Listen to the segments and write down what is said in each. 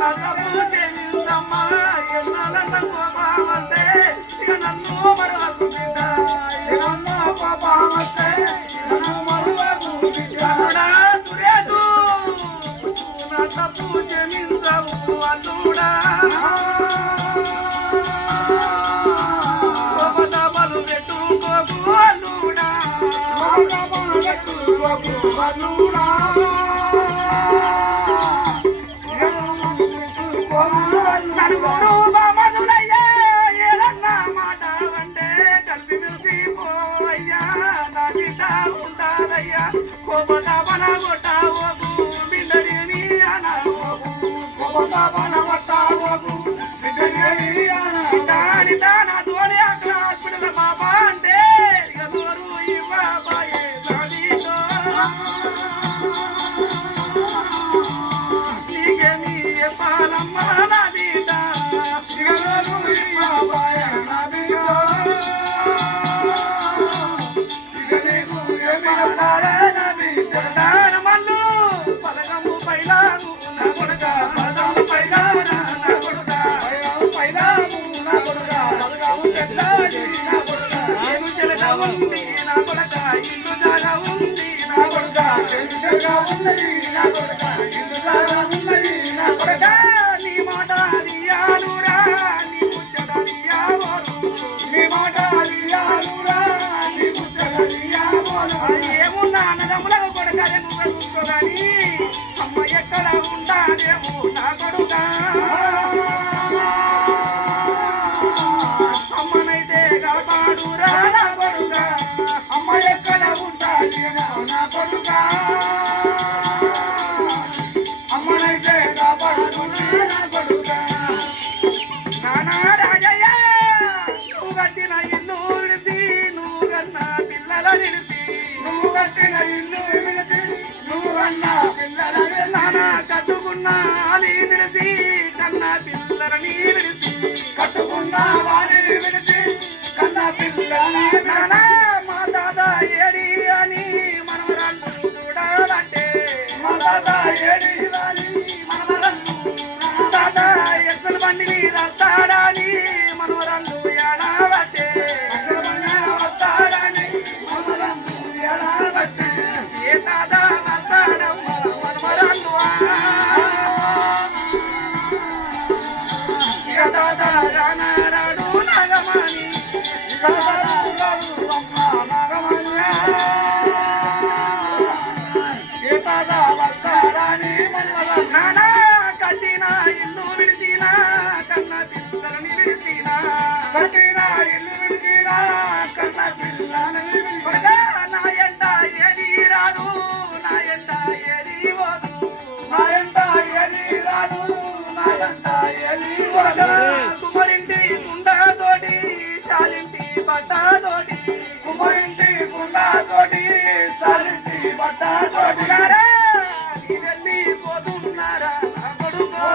తప్పు చెల్లిందమ్మా ఎన్నాళ్ళన్న కోపమంటే ఇక నన్ను మరవకు బిడ్డ నన్ను కోపమంటే నన్ను మరవకు బిడ్డ సురేషు నా తప్పు చెల్లిందవు అల్లుడా కోపదబలు పెట్టుకోకు అల్లుడా కోపదబలు పెట్టుకోకు అల్లుడా నలుగురు బామనులయ్యా ఏదన్నా మాట అంటే కలిసి మెలిసి పోవయ్యా నా బిడ్డ ఉంటారయ్యా కోపదబన కొట్టావోకు బిడ్డని అనవోకు కోపదబన కొట్టావోకు బిడ్డని అనవోకు నాతోనే అక్కడ హాస్పిటల్ బాబా అంటే ఎవరు ఈ బాబాయే నాదితో నీకేమి చెప్పాలమ్మా నా బిడ్డ ఎవరు ఈ బాబాయే నా బిడ్డ ఇక నీకు ఏమి చెప్పాలే నా బిడ్డ దానమల్లు పలకము పైలాము నా కొడుక పలకము పైలానా నా కొడుక పలకము పైలాము నా కొడుక పలకము పెద్దది నా కొడుక ఏను చెలక ఉంది నా కొడుక ఇల్లు జాగా ఉంది నా కొడుక ఏను చెలక ఉన్నది నా కొడుక ఇల్లు జాగా ఉన్నది నా కొడుక నీ మాట అడియానురా నీ ముచ్చటడియావోరు నీ మాట అడియానురా నీ ముచ్చటడియావోరు ఏమున్నా అన్నదమ్ములకు కొడుక నువ్వే చూసుకోగాని అమ్మ ఎక్కడ ఉంటాదేమో నా కొడుక అమ్మనైతే కాపాడురా నా కొడుక అమ్మ ఎక్కడ ఉంటాదేమో నా కొడుక అమ్మనైతే కాపాడురా నా కొడుక నానా రాజయ్య నువ్వు కట్టిన ఇల్లు విడిచి నువ్వు కన్నా పిల్లల విడిచి నువ్వు కట్టిన ఇల్లు విడిచి నువ్వు కన్నా పిల్లల నానా కట్టుకున్న అని విడిచి కన్నా పిల్లలని విడిచి కట్టుకున్న వారి విడిచి కన్నా పిల్లని నానా మా తాత ఏడి అని మనవరాళ్ళు చూడాలంటే మా తాత ఏడి అని మనవరాళ్ళు తాత ఎక్కల బండి మీద వస్తాడని మనవరాళ్ళు ఏడావట్టే వస్తాడని మనవరాళ్ళు ఏడావట్టే ఏ తాత వస్తాడమ్మ మనవరాళ్ళు ఇక తాత రానారాడు నాగమణి ఇక రాడు అమ్మ నాగమణి ఏ తాత వస్తాడని మనవరాళ్ళు నానా కట్టిన ఇల్లు విడిచినా కన్న పిల్లలని విడిచినా కట్టిన ఇల్లు విడిచినా కన్న పిల్లని విడిచినా నా ఎంట ఏది రాదు నా ఎంట ఏది పోదు నా ఎంట ఏది రాదు నా ఎంట ఏది పోదు కుమరింటి కుండతోటి శాలింటి బట్టతోటి కుమరింటి కుండతోటి శాలింటి బట్టతోటి నీ వెళ్ళిపోతున్నారా నా కొడుకో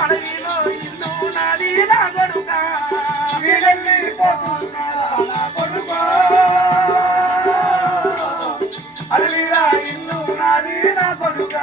అడవిలో ఇల్లు నాది నా కొడుక నీ వెళ్ళిపోతున్నారా నా కొడుకో అడవిలో ఇల్లు నాది నా కొడుక